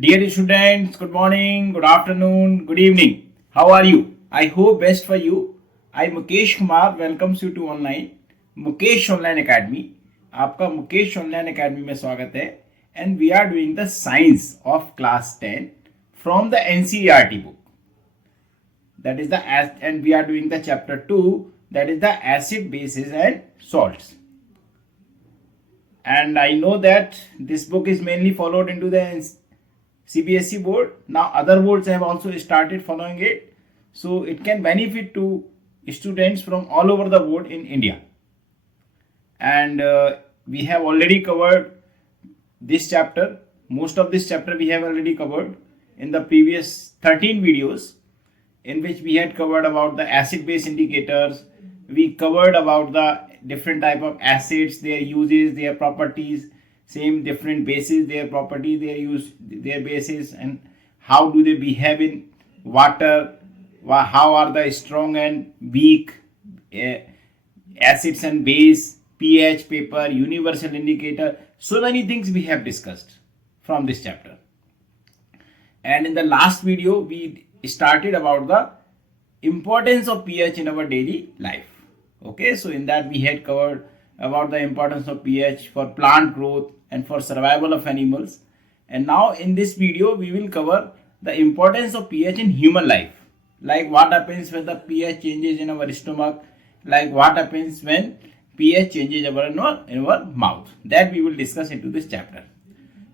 Dear students, good morning, good afternoon, good evening. How are you? I hope best for you. I Mukesh Kumar welcomes you to online Mukesh Online Academy. आपका Mukesh online academy में स्वागत है. And we are doing the science of class 10 from the NCERT book. That is and we are doing the chapter 2, that is the acid, bases and salts. And I know that this book is mainly followed into the CBSE board. Now other boards have also started following it, so it can benefit to students from all over the world in India. And we have already covered this chapter. Most of this chapter we have already covered in the previous 13 videos, in which we had covered about the acid base indicators. We covered about the different type of acids, their uses, their properties, same different bases, their property, their use, their bases, and how do they behave in water, how are the strong and weak acids and base, pH, paper, universal indicator. So many things we have discussed from this chapter. And in the last video we started about the importance of pH in our daily life. Okay, so in that we had covered about the importance of pH for plant growth and for survival of animals. And now in this video we will cover the importance of pH in human life, like what happens when the pH changes in our stomach, like what happens when pH changes in our mouth. That we will discuss into this chapter.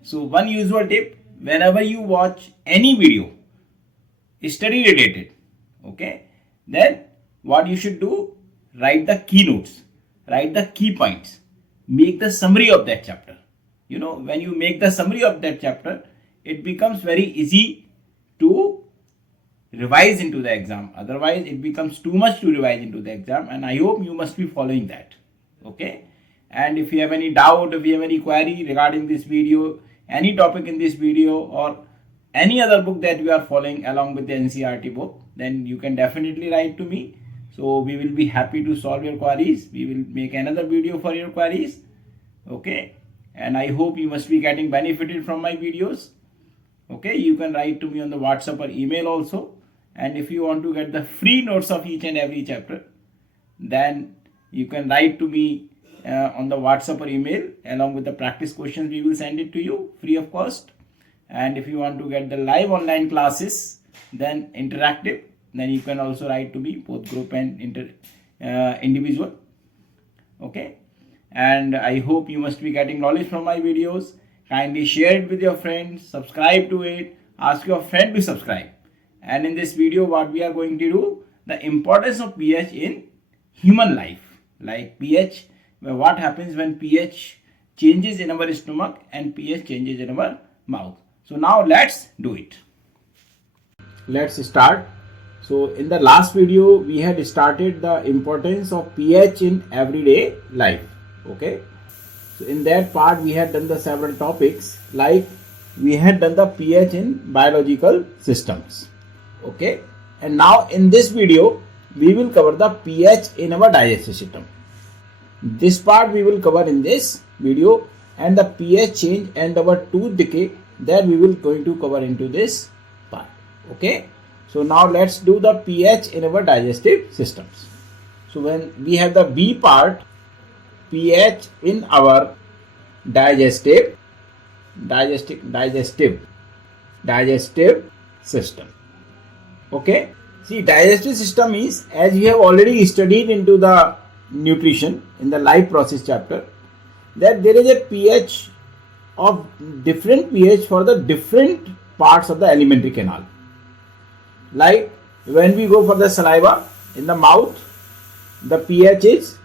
So one usual tip, whenever you watch any video study related, okay, then what you should do, write the keynotes, write the key points, make the summary of that chapter. You know, when you make the summary of that chapter, it becomes very easy to revise into the exam. Otherwise, it becomes too much to revise into the exam, and I hope you must be following that. Okay. And if you have any doubt, if you have any query regarding this video, any topic in this video, or any other book that you are following along with the NCERT book, then you can definitely write to me. So we will be happy to solve your queries. We will make another video for your queries. Okay. And I hope you must be getting benefited from my videos. Okay. You can write to me on the WhatsApp or email also. And if you want to get the free notes of each and every chapter, then you can write to me on the WhatsApp or email along with the practice questions. We will send it to you free of cost. And if you want to get the live online classes, then interactive, then you can also write to me, both group and individual. Okay. And I hope you must be getting knowledge from my videos. Kindly share it with your friends, subscribe to it, ask your friend to subscribe. And in this video, what we are going to do, the importance of pH in human life, like pH, what happens when pH changes in our stomach and pH changes in our mouth. So now let's do it. Let's start. So in the last video, we had started the importance of pH in everyday life. Okay. So in that part, we had done the several topics, like we had done the pH in biological systems. Okay. And now in this video, we will cover the pH in our digestive system. This part we will cover in this video, and the pH change and our tooth decay, that we will going to cover into this part. Okay. So now let's do the pH in our digestive systems. So when we have the B part, pH in our digestive system. Okay. See, digestive system is, as we have already studied into the nutrition in the life process chapter, that there is a pH of different pH for the different parts of the alimentary canal. Like when we go for the saliva in the mouth, the pH is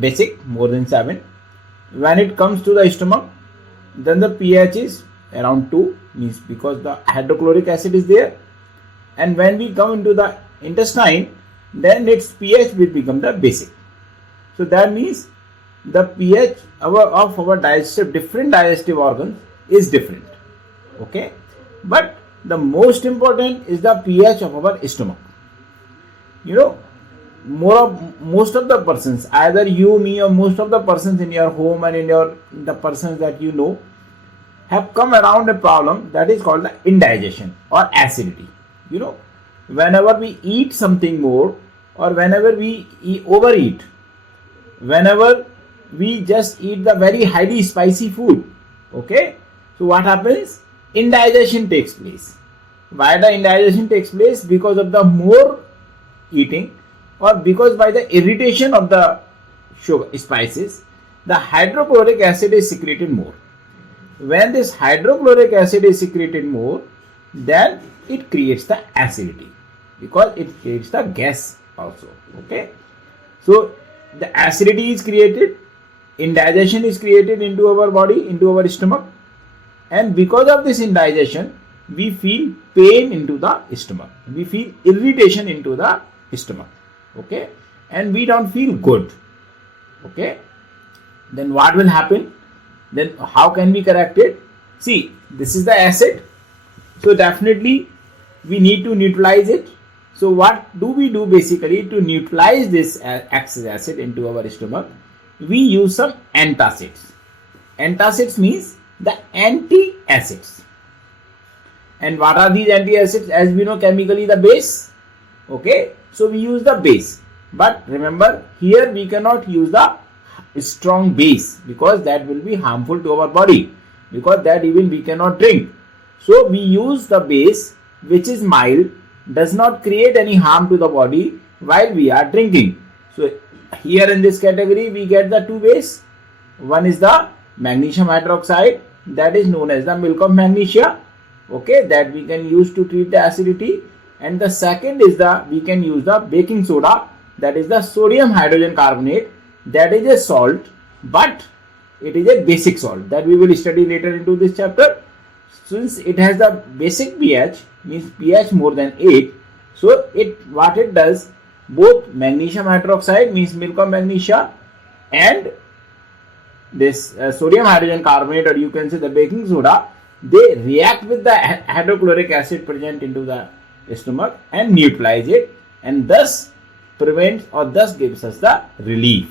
basic, more than 7. When it comes to the stomach, then the pH is around 2, means because the hydrochloric acid is there. And when we come into the intestine, then its pH will become the basic. So that means the pH of our different digestive organs is different. Okay. But the most important is the pH of our stomach. You know, most of the persons, either you, me, or most of the persons in your home and in the persons that you know, have come around a problem that is called the indigestion or acidity. You know, whenever we eat something more, or whenever we overeat, whenever we just eat the very highly spicy food, okay, so what happens? Indigestion takes place. Why the indigestion takes place? Because of the more eating, or because by the irritation of the sugar spices, the hydrochloric acid is secreted more. When this hydrochloric acid is secreted more, then it creates the acidity, because it creates the gas also. Okay, so the acidity is created, indigestion is created into our body, into our stomach, and because of this indigestion we feel pain into the stomach, we feel irritation into the stomach, okay, and we don't feel good. Okay, then what will happen? Then how can we correct it? See, this is the acid, so definitely we need to neutralize it. So what do we do basically to neutralize this excess acid into our stomach? We use some antacids. Antacids means the anti-acids. And what are these anti-acids? As we know, chemically the base. Okay, so we use the base. But remember, here we cannot use the strong base, because that will be harmful to our body, because that even we cannot drink. So we use the base which is mild, does not create any harm to the body while we are drinking. So here in this category we get the two base. One is the magnesium hydroxide, that is known as the milk of magnesia, okay, that we can use to treat the acidity. And the second is we can use the baking soda, that is the sodium hydrogen carbonate, that is a salt, but it is a basic salt that we will study later into this chapter. Since it has the basic pH, means pH more than 8, so what it does, both magnesium hydroxide means milk of magnesia and this sodium hydrogen carbonate, or you can say the baking soda, they react with the hydrochloric acid present into the stomach and neutralize it, and thus prevents or thus gives us the relief.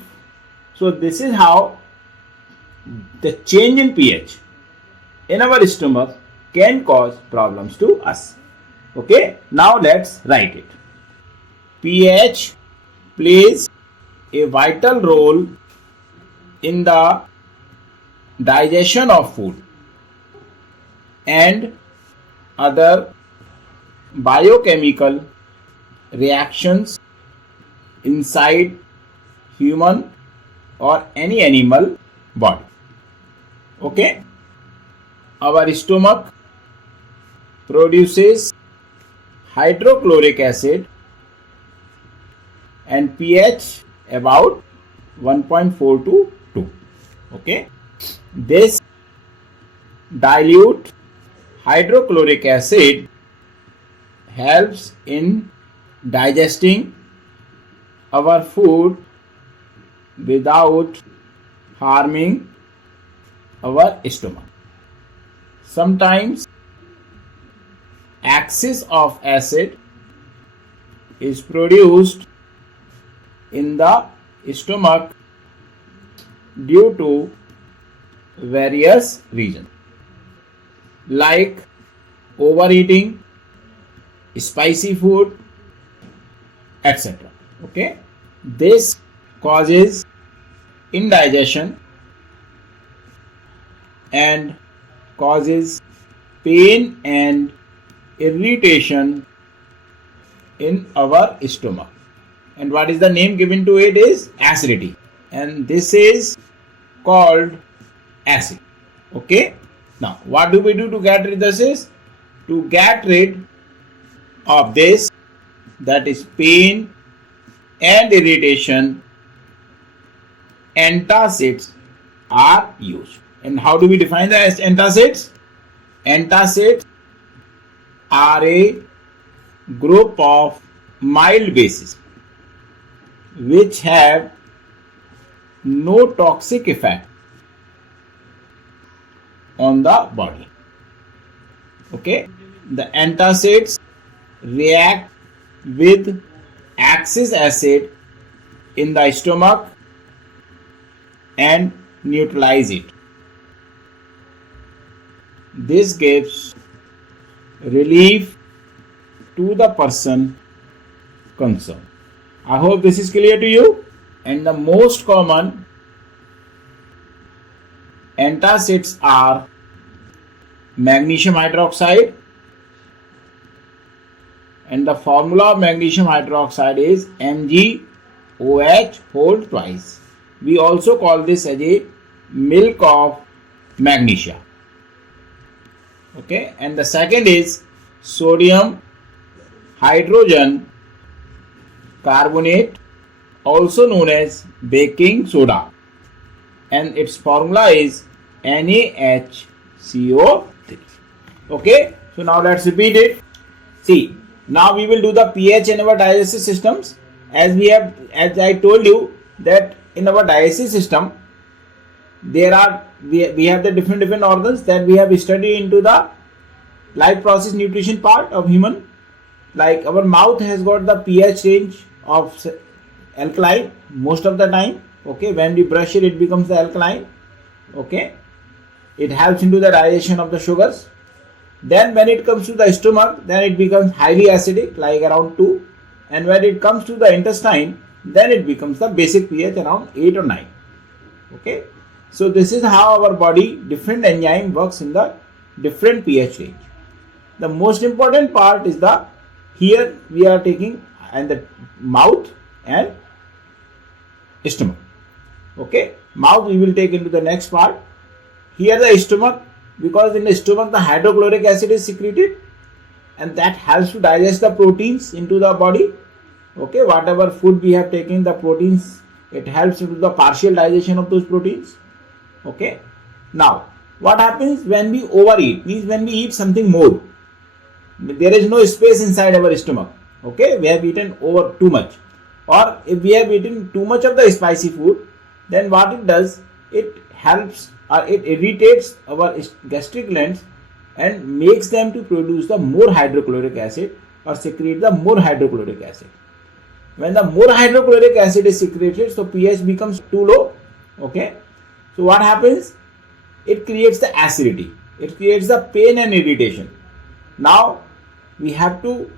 So this is how the change in pH in our stomach can cause problems to us. Okay, now let's write it. pH plays a vital role in the digestion of food and other biochemical reactions inside human or any animal body. Okay, our stomach produces hydrochloric acid and pH about 1.4 to 2. Okay, this dilute hydrochloric acid helps in digesting our food without harming our stomach. Sometimes excess of acid is produced in the stomach due to various reasons like overeating, spicy food, etc. Okay, this causes indigestion and causes pain and irritation in our stomach. And what is the name given to it is acidity, and this is called acid. Okay, now what do we do to get rid of this? To get rid of this, that is pain and irritation, antacids are used. And how do we define the antacids? Antacids are a group of mild bases which have no toxic effect on the body. Okay, the antacids react with excess acid in the stomach and neutralize it. this gives relief to the person concerned. I hope this is clear to you. And the most common antacids are magnesium hydroxide, and the formula of magnesium hydroxide is MgOH whole twice. We also call this as a milk of magnesia. Okay, and the second is sodium hydrogen carbonate, also known as baking soda, and its formula is NaHCO3. Okay, so now let's repeat it. See, now we will do the pH in our digestive systems. As I told you that in our digestive system we have the different organs that we have studied into the life process nutrition part of human. Like our mouth has got the pH range of alkaline most of the time. Okay, when we brush it, it becomes the alkaline. Okay, it helps into the digestion of the sugars. Then when it comes to the stomach, then it becomes highly acidic, like around 2. And when it comes to the intestine, then it becomes the basic pH around 8 or 9. Okay, so this is how our body different enzyme works in the different pH range. The most important part is the here we are taking and the mouth and stomach. Okay, mouth we will take into the next part. Here the stomach, because in the stomach the hydrochloric acid is secreted and that helps to digest the proteins into the body. Okay, whatever food we have taken, the proteins, it helps into the partial digestion of those proteins. Okay, now what happens when we overeat? Means when we eat something more, there is no space inside our stomach. Okay, we have eaten over too much, or if we have eaten too much of the spicy food, then what it does, it helps or it irritates our gastric glands and makes them to produce the more hydrochloric acid or secrete the more hydrochloric acid. When the more hydrochloric acid is secreted, so pH becomes too low. Okay, so what happens? It creates the acidity. It creates the pain and irritation. Now we have to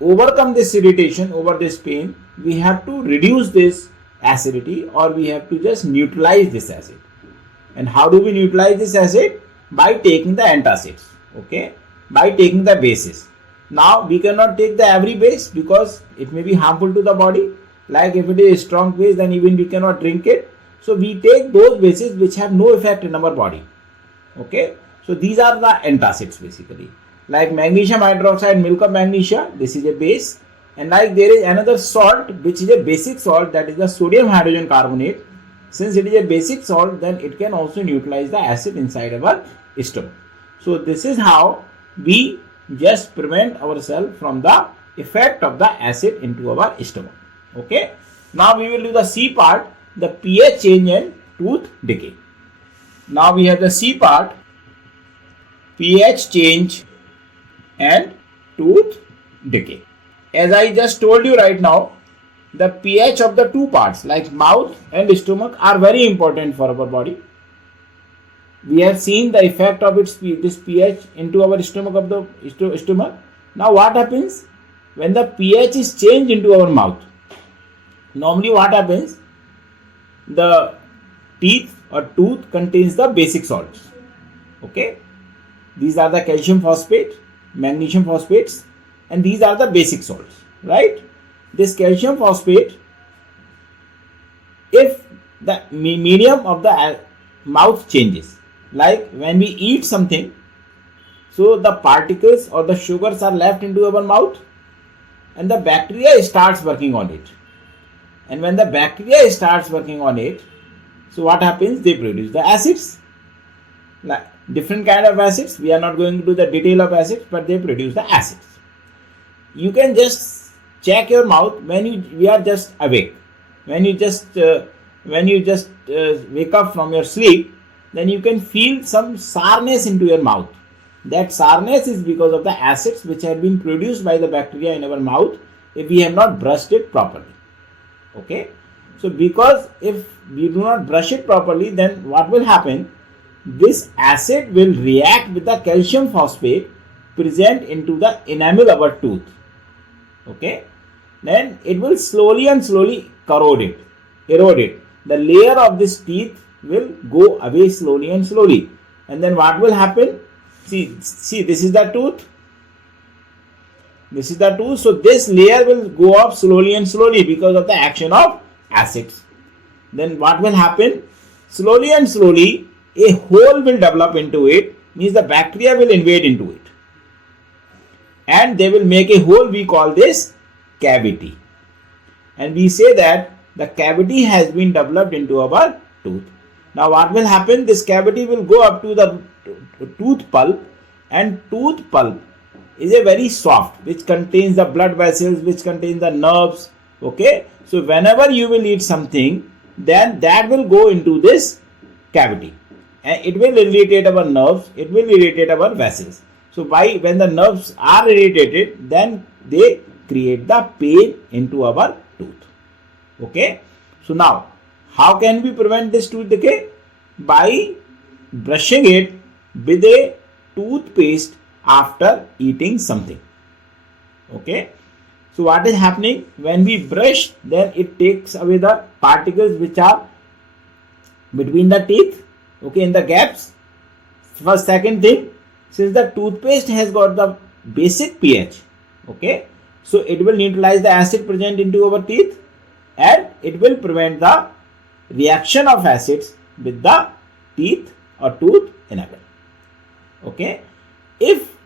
overcome this irritation, over this pain, we have to reduce this acidity, or we have to just neutralize this acid. And how do we neutralize this acid? By taking the antacids. Okay, by taking the bases. Now we cannot take the every base because it may be harmful to the body. Like if it is a strong base, then even we cannot drink it. So we take those bases which have no effect in our body. Okay, so these are the antacids basically. Like magnesium hydroxide, milk of magnesia, this is a base. And like there is another salt which is a basic salt, that is the sodium hydrogen carbonate. Since it is a basic salt, then it can also neutralize the acid inside our stomach. So this is how we just prevent ourselves from the effect of the acid into our stomach. Okay, now we will do the C part, the pH change and tooth decay. Now we have the C part, pH change and tooth decay. As I just told you right now, the pH of the two parts like mouth and stomach are very important for our body. We have seen the effect of this pH into our stomach of the stomach. Now what happens when the pH is changed into our mouth? Normally what happens, the teeth or tooth contains the basic salts. Okay, these are the calcium phosphate, magnesium phosphates, and these are the basic salts, right? This calcium phosphate, if the medium of the mouth changes, like when we eat something, so the particles or the sugars are left into our mouth and the bacteria starts working on it. And when the bacteria starts working on it, so what happens? They produce the acids, like different kind of acids. We are not going to do the detail of acids, but they produce the acids. You can just check your mouth when you are just awake. When you just wake up from your sleep, then you can feel some sourness into your mouth. That sourness is because of the acids which have been produced by the bacteria in our mouth if we have not brushed it properly. Okay, so because if we do not brush it properly, then what will happen? this acid will react with the calcium phosphate present into the enamel of our tooth. Okay, then it will slowly and slowly erode it. The layer of this teeth will go away slowly and slowly. And then what will happen? See, this is the tooth. This is the tooth. So this layer will go off slowly and slowly because of the action of acids. Then what will happen? Slowly and slowly a hole will develop into it, means the bacteria will invade into it. And they will make a hole, we call this cavity. And we say that the cavity has been developed into our tooth. Now what will happen? This cavity will go up to the tooth pulp, and tooth pulp is a very soft, which contains the blood vessels, which contains the nerves. Okay, so whenever you will eat something, then that will go into this cavity and it will irritate our nerves, it will irritate our vessels. So when the nerves are irritated, then they create the pain into our tooth. Okay, so now how can we prevent this tooth decay? By brushing it with a toothpaste after eating something. Okay, so what is happening? When we brush, then it takes away the particles which are between the teeth, okay, in the gaps. First, second thing, since the toothpaste has got the basic pH, okay, so it will neutralize the acid present into our teeth, and it will prevent the reaction of acids with the teeth or tooth enamel. Okay, if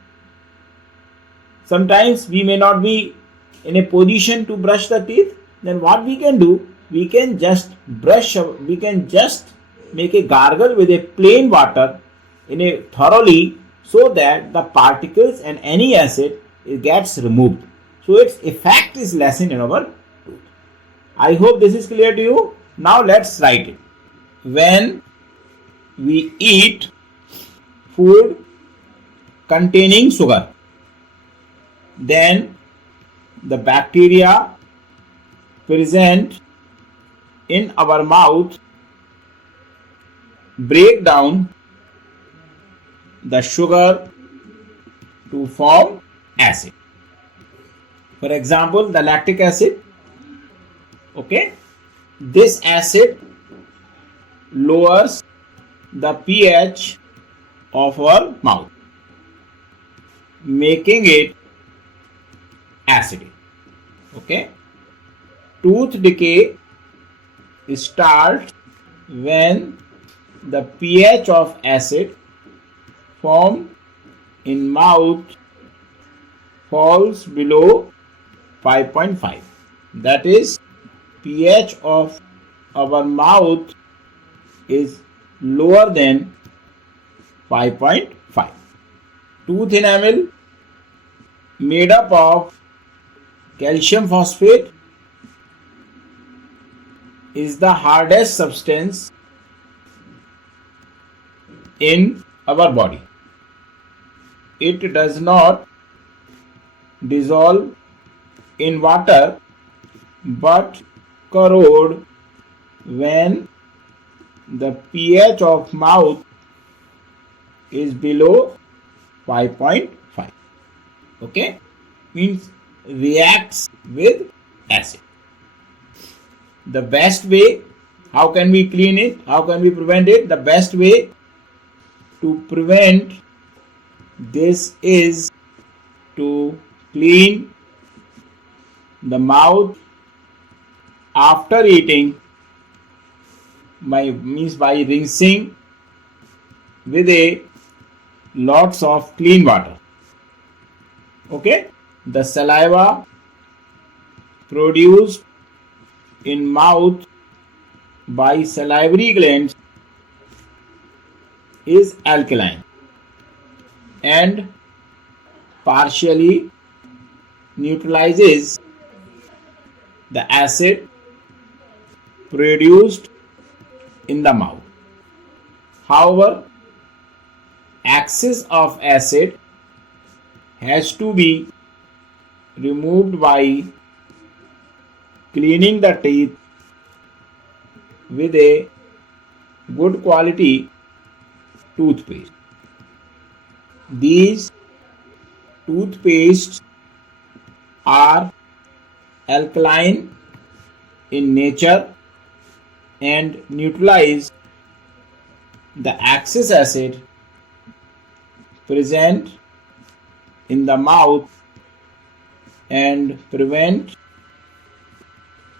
sometimes we may not be in a position to brush the teeth, then what we can do, we can just make a gargle with a plain water in a thoroughly, so that the particles and any acid, it gets removed, so its effect is lessened in our tooth. I hope this is clear to you. Now let's write it. When we eat food containing sugar, then the bacteria present in our mouth break down the sugar to form acid. For example, the lactic acid. Okay, this acid lowers the pH of our mouth, making it acidic. Okay, tooth decay starts when the pH of acid formed in mouth falls below 5.5. That is, pH of our mouth is lower than 5.5. Tooth enamel made up of calcium phosphate is the hardest substance in our body. It does not dissolve in water but corrode when the pH of mouth is below 5.5. Okay, means reacts with acid. The best way, how can we clean it? How can we prevent it? The best way to prevent this is to clean the mouth after eating by rinsing with a lots of clean water. Okay, the saliva produced in mouth by salivary glands is alkaline and partially neutralizes the acid produced in the mouth. However, excess of acid has to be removed by cleaning the teeth with a good quality toothpaste. These toothpastes are alkaline in nature and neutralize the excess acid present in the mouth and prevent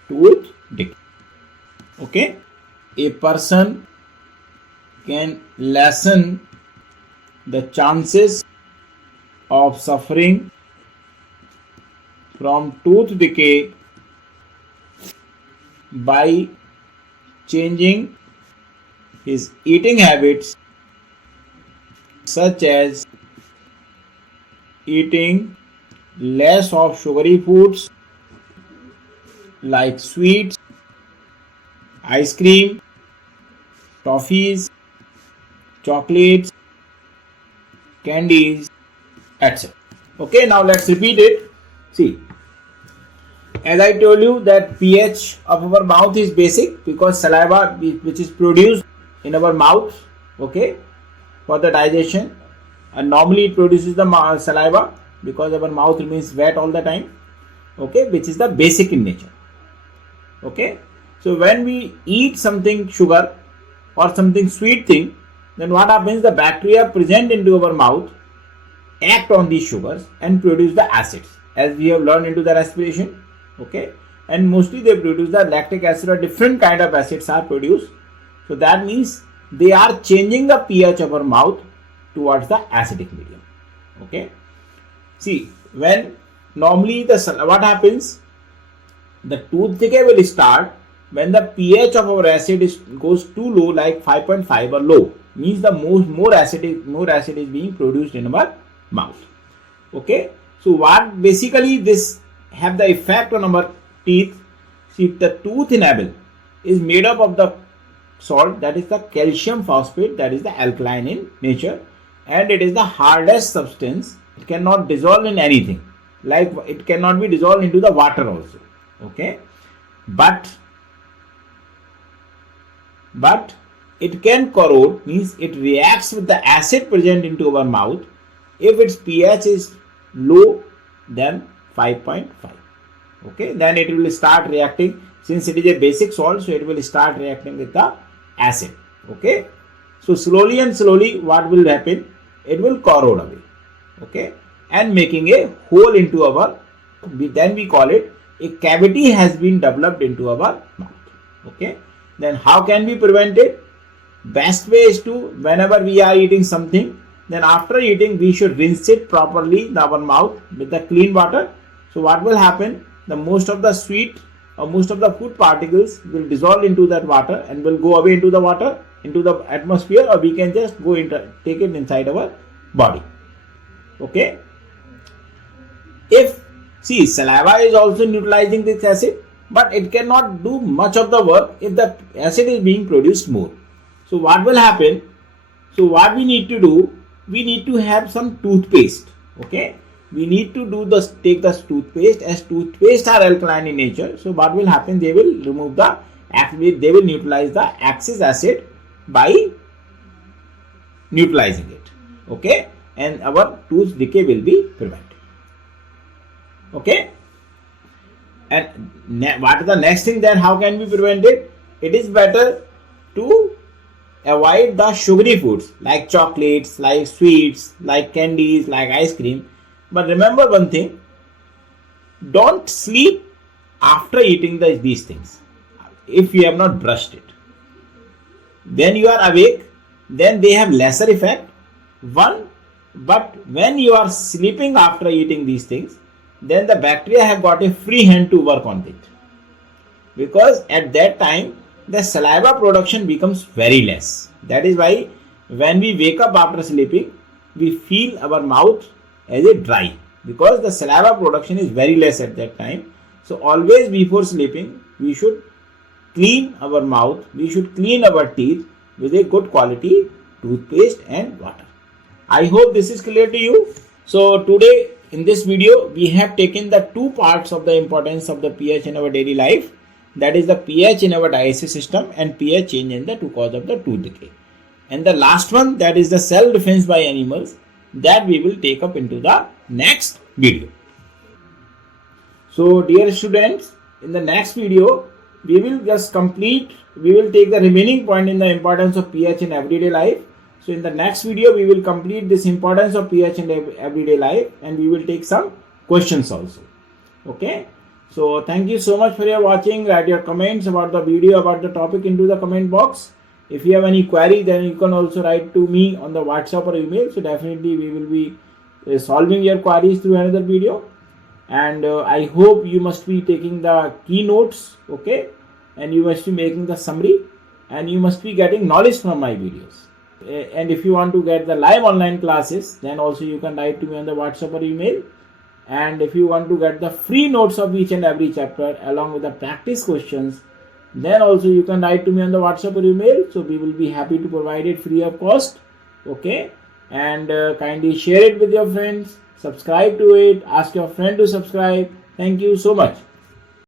tooth decay. Okay, a person can lessen the chances of suffering from tooth decay by changing his eating habits, such as eating less of sugary foods like sweets, ice cream, toffees, chocolates, candies, etc. Okay, now let's repeat it. See, as I told you that pH of our mouth is basic because saliva which is produced in our mouth, okay, for the digestion, and normally it produces the saliva because our mouth remains wet all the time, okay, which is the basic in nature. Okay, so when we eat something sugar or something sweet thing, then what happens? The bacteria present into our mouth act on these sugars and produce the acids, as we have learned into the respiration. Okay, and mostly they produce the lactic acid or different kind of acids are produced. So that means they are changing the pH of our mouth towards the acidic medium. Okay, see, when normally what happens, the tooth decay will start when the pH of our acid goes too low, like 5.5 or low, means the more acid is being produced in our mouth. Okay, so what basically this have the effect on our teeth? See, the tooth enamel is made up of the salt, that is the calcium phosphate, that is the alkaline in nature, and it is the hardest substance. It cannot dissolve in anything, like it cannot be dissolved into the water also. Okay, but it can corrode, means it reacts with the acid present into our mouth if its pH is low than 5.5. Okay, then it will start reacting, since it is a basic salt, so it will start reacting with the acid. Okay, so slowly and slowly what will happen? It will corrode away. Okay, and making a hole into our, then we call it a cavity has been developed into our mouth. Okay, then how can we prevent it? Best way is to, whenever we are eating something, then after eating we should rinse it properly in our mouth with the clean water. So what will happen? The most of the sweet or most of the food particles will dissolve into that water and will go away into the water, into the atmosphere, or we can just go into, take it inside our body. Okay, if, see, saliva is also neutralizing this acid, but it cannot do much of the work if the acid is being produced more. So what will happen? So what we need to do, we need to have some toothpaste. Okay, we need to do this, take the toothpaste, as toothpaste are alkaline in nature. So what will happen? They will remove the, they will neutralize the excess acid by neutralizing it. Okay, and our tooth decay will be prevented. Okay, and what is the next thing? Then how can we prevent it? It is better to avoid the sugary foods like chocolates, like sweets, like candies, like ice cream. But remember one thing, don't sleep after eating these things. If you have not brushed it, then you are awake, then they have lesser effect. But when you are sleeping after eating these things, then the bacteria have got a free hand to work on it, because at that time the saliva production becomes very less. That is why when we wake up after sleeping, we feel our mouth as a dry, because the saliva production is very less at that time. So always before sleeping we should clean our mouth, we should clean our teeth with a good quality toothpaste and water. I hope this is clear to you. So today in this video we have taken the two parts of the importance of the pH in our daily life, that is the pH in our digestive system and pH change in the cause of the tooth decay. And the last one, that is the self-defense by animals, that we will take up into the next video. So dear students, in the next video, we will take the remaining point in the importance of pH in everyday life. So in the next video, we will complete this importance of pH in everyday life, and we will take some questions also. Okay. So thank you so much for your watching. Write your comments about the video, about the topic into the comment box. If you have any query, then you can also write to me on the WhatsApp or email. So definitely we will be solving your queries through another video. And I hope you must be taking the keynotes, okay, and you must be making the summary, and you must be getting knowledge from my videos. And if you want to get the live online classes, then also you can write to me on the WhatsApp or email. And if you want to get the free notes of each and every chapter along with the practice questions, then also you can write to me on the WhatsApp or email. So we will be happy to provide it free of cost, okay. And kindly share it with your friends, subscribe to it, ask your friend to subscribe. Thank you so much.